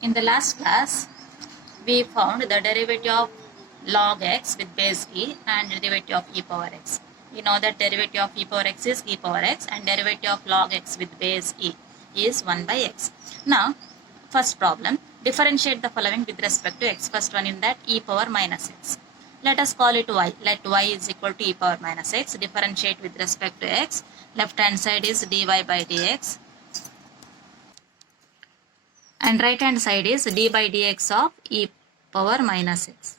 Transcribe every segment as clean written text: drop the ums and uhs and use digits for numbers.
In the last class, we found the derivative of log x with base e and derivative of e power x. We know that derivative of e power x is e power x and derivative of log x with base e is 1 by x. Now, first problem, differentiate the following with respect to x. First one in that e power minus x. Let us call it y. Let y is equal to e power minus x. Differentiate with respect to x. Left hand side is dy by dx. And right hand side is d by dx of e power minus x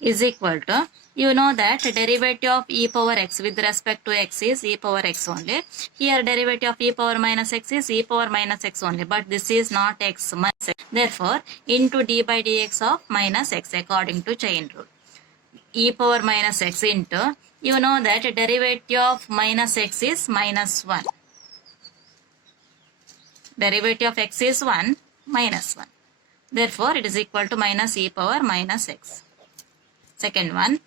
is equal to, you know that derivative of e power x with respect to x is e power x only. Here derivative of e power minus x is e power minus x only, but this is not x minus x. Therefore, into d by dx of minus x according to chain rule. E power minus x into, you know that derivative of minus x is minus 1. Derivative of x is 1 minus 1. Therefore, it is equal to minus e power minus x. Second one,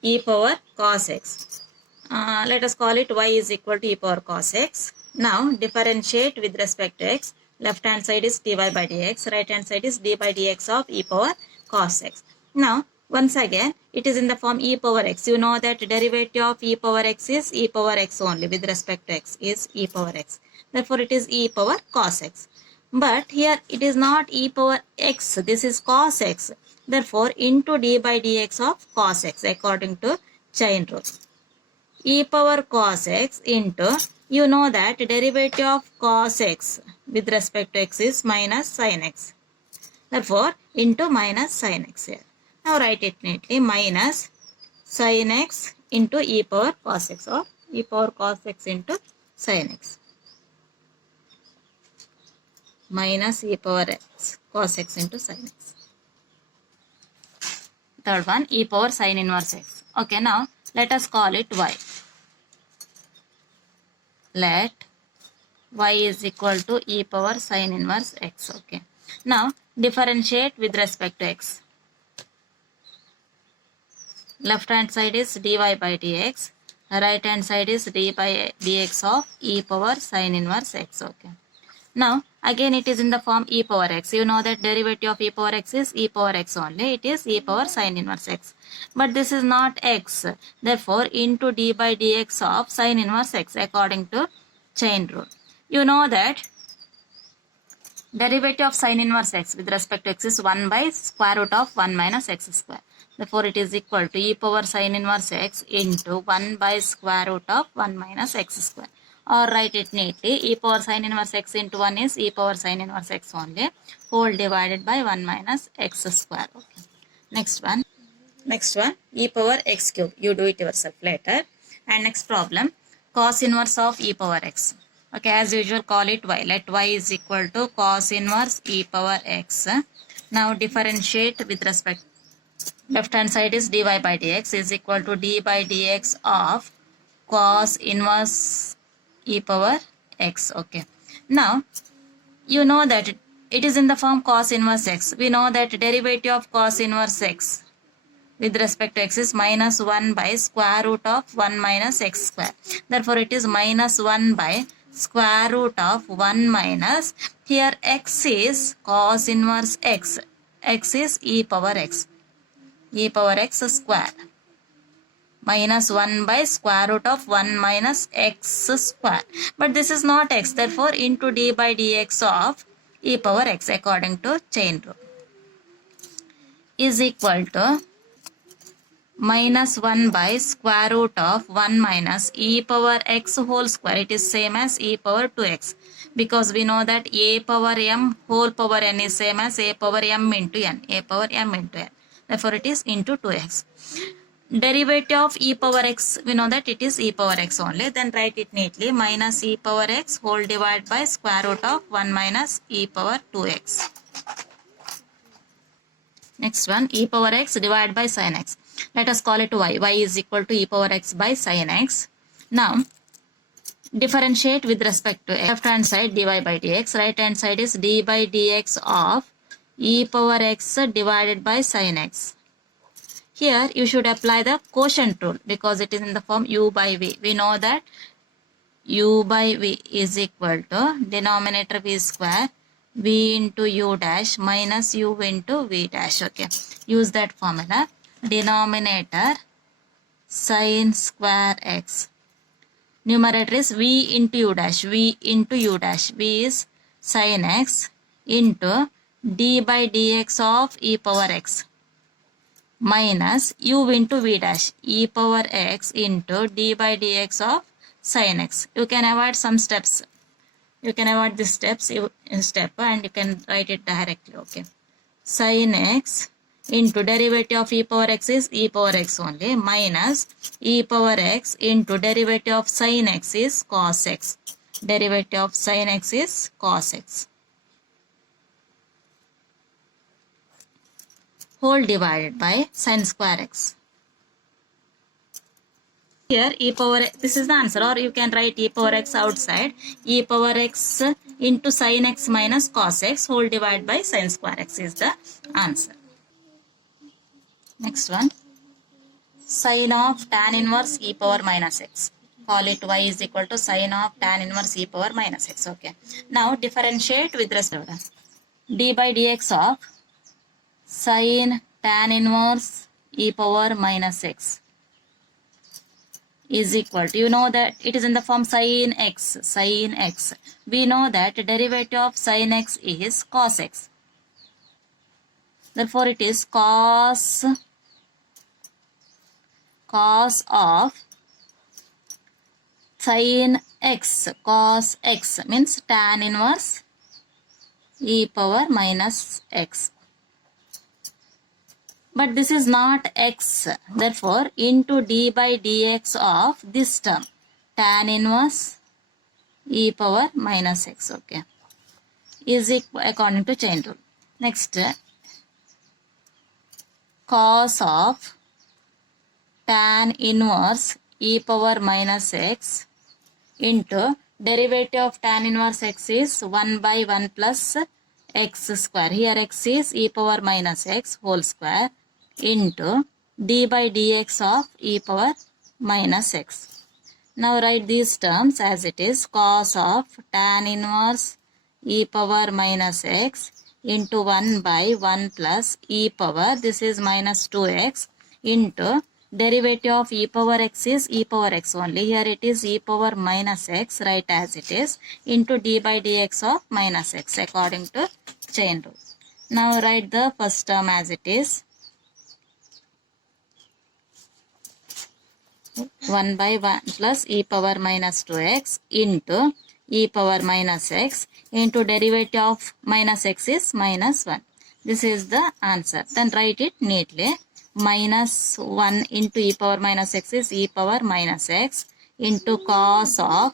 e power cos x. Let us call it y is equal to e power cos x. Now, differentiate with respect to x. Left hand side is dy by dx. Right hand side is d by dx of e power cos x. Now, once again, it is in the form e power x. You know that derivative of e power x is e power x only with respect to x is e power x. Therefore, it is e power cos x. But here it is not e power x. This is cos x. Therefore, into d by dx of cos x according to chain rule. E power cos x into, you know that derivative of cos x with respect to x is minus sin x. Therefore, into minus sin x here. Now write it neatly, minus sin x into e power cos x or e power cos x into sin x. Minus e power x cos x into sin x. Third one, e power sin inverse x. Okay, now let us call it y. Let y is equal to e power sin inverse x. Okay. Now differentiate with respect to x. Left hand side is dy by dx. Right hand side is d by dx of e power sin inverse x. Okay. Now, again it is in the form e power x. You know that derivative of e power x is e power x only. It is e power sin inverse x. But this is not x. Therefore, into d by dx of sin inverse x according to chain rule. You know that derivative of sin inverse x with respect to x is 1 by square root of 1 minus x square. Therefore, it is equal to e power sin inverse x into 1 by square root of 1 minus x square. Or write it neatly, e power sin inverse x into 1 is e power sin inverse x only, whole divided by 1 minus x square. Okay. Next one, e power x cube. You do it yourself later. And next problem, cos inverse of e power x. Okay, as usual, call it y. Let y is equal to cos inverse e power x. Now differentiate with respect. Left hand side is dy by dx is equal to d by dx of cos inverse e power x. Okay. Now, you know that it is in the form cos inverse x. We know that derivative of cos inverse x with respect to x is minus 1 by square root of 1 minus x square. Therefore, it is minus 1 by square root of 1 minus, here x is cos inverse x. X is e power x square. Minus 1 by square root of 1 minus x square. But this is not x. Therefore, into d by dx of e power x according to chain rule is equal to minus 1 by square root of 1 minus e power x whole square. It is same as e power 2x. Because we know that a power m whole power n is same as a power m into n. A power m into n. Therefore, it is into 2x. Derivative of e power x, we know that it is e power x only. Then write it neatly, minus e power x whole divided by square root of 1 minus e power 2x. Next one, e power x divided by sin x. Let us call it y. Y is equal to e power x by sin x. Now, differentiate with respect to left hand side dy by dx. Right hand side is d by dx of e power x divided by sin x. Here you should apply the quotient rule because it is in the form u by v. We know that u by v is equal to denominator v square v into u dash minus u into v dash. Okay, use that formula. Denominator sin square x, numerator is v into u dash, v into u dash, v is sin x into d by dx of e power x minus u into v dash, e power x into d by dx of sin x. You can avoid some steps. You can avoid this steps step and you can write it directly. Okay, sin x into derivative of e power x is e power x only minus e power x into derivative of sin x is cos x. Derivative of sin x is cos x. Whole divided by sin square x. Here e power, this is the answer, or you can write e power x outside, e power x into sin x minus cos x whole divided by sin square x is the answer. Next one, sin of tan inverse e power minus x. Call it y is equal to sin of tan inverse e power minus x. Okay. Now differentiate with respect to d by dx of sin tan inverse e power minus x is equal to, you know that it is in the form sin x, sin x. We know that derivative of sin x is cos x. Therefore, it is cos of sin x. Cos x means tan inverse e power minus x. But this is not x. Therefore, into d by dx of this term, tan inverse e power minus x. Okay, is equal according to chain rule. Next, cos of tan inverse e power minus x into derivative of tan inverse x is 1 by 1 plus x square. Here x is e power minus x whole square into d by dx of e power minus x. Now write these terms as it is. Cos of tan inverse e power minus x into 1 by 1 plus e power, this is minus 2x, into derivative of e power x is e power x only. Here it is e power minus x, write as it is, into d by dx of minus x according to chain rule. Now write the first term as it is. 1 by 1 plus e power minus 2x into e power minus x into derivative of minus x is minus 1. This is the answer. Then write it neatly. Minus 1 into e power minus x is e power minus x into cos of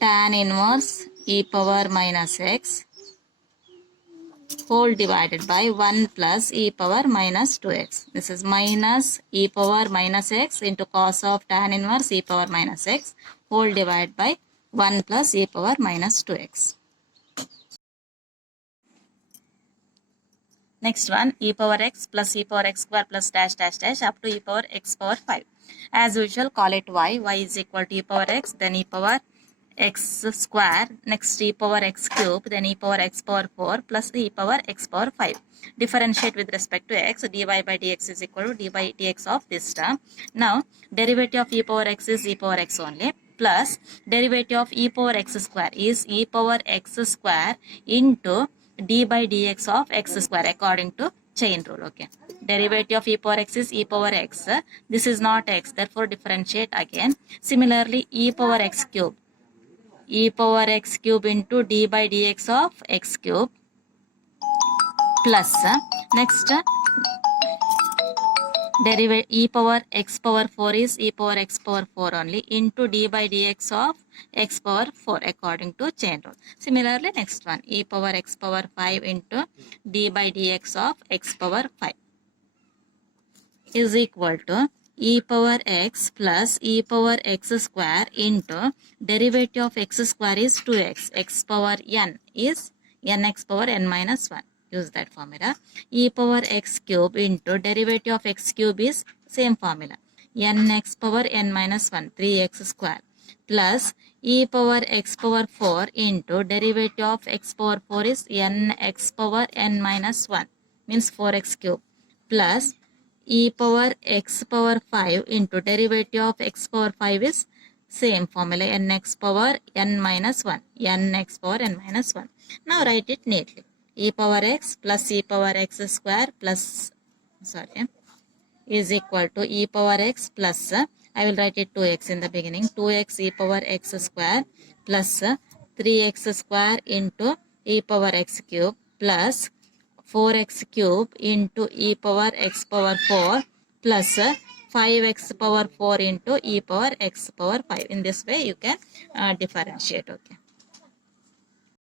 tan inverse e power minus x whole divided by 1 plus e power minus 2x. This is minus e power minus x into cos of tan inverse e power minus x whole divided by 1 plus e power minus 2x. Next one, e power x plus e power x square plus dash dash dash up to e power x power 5. As usual, call it y. Y is equal to e power x, then e power x square, next e power x cube, then e power x power 4 plus e power x power 5. Differentiate with respect to x. dy by dx is equal to d by dx of this term. Now, derivative of e power x is e power x only, plus derivative of e power x square is e power x square into d by dx of x square according to chain rule. Okay, derivative of e power x is e power x. This is not x, therefore differentiate again. Similarly, e power x cube, e power x cube into d by dx of x cube plus next derivative e power x power 4 is e power x power 4 only into d by dx of x power 4 according to chain rule. Similarly, next one, e power x power 5 into d by dx of x power 5 is equal to e power x plus e power x square into derivative of x square is 2x, x power n is nx power n minus 1. Use that formula. E power x cube into derivative of x cube is same formula, nx power n minus 1, 3x square plus e power x power 4 into derivative of x power 4 is n x power n minus 1 means 4x cube plus e power x power 5 into derivative of x power 5 is same formula nx power n minus 1 nx power n minus 1. Now write it neatly. E power x plus e power x square plus is equal to e power x plus I will write it 2x in the beginning, 2x e power x square plus 3x square into e power x cube plus 4x cube into e power x power 4 plus 5x power 4 into e power x power 5. In this way you can differentiate. Okay.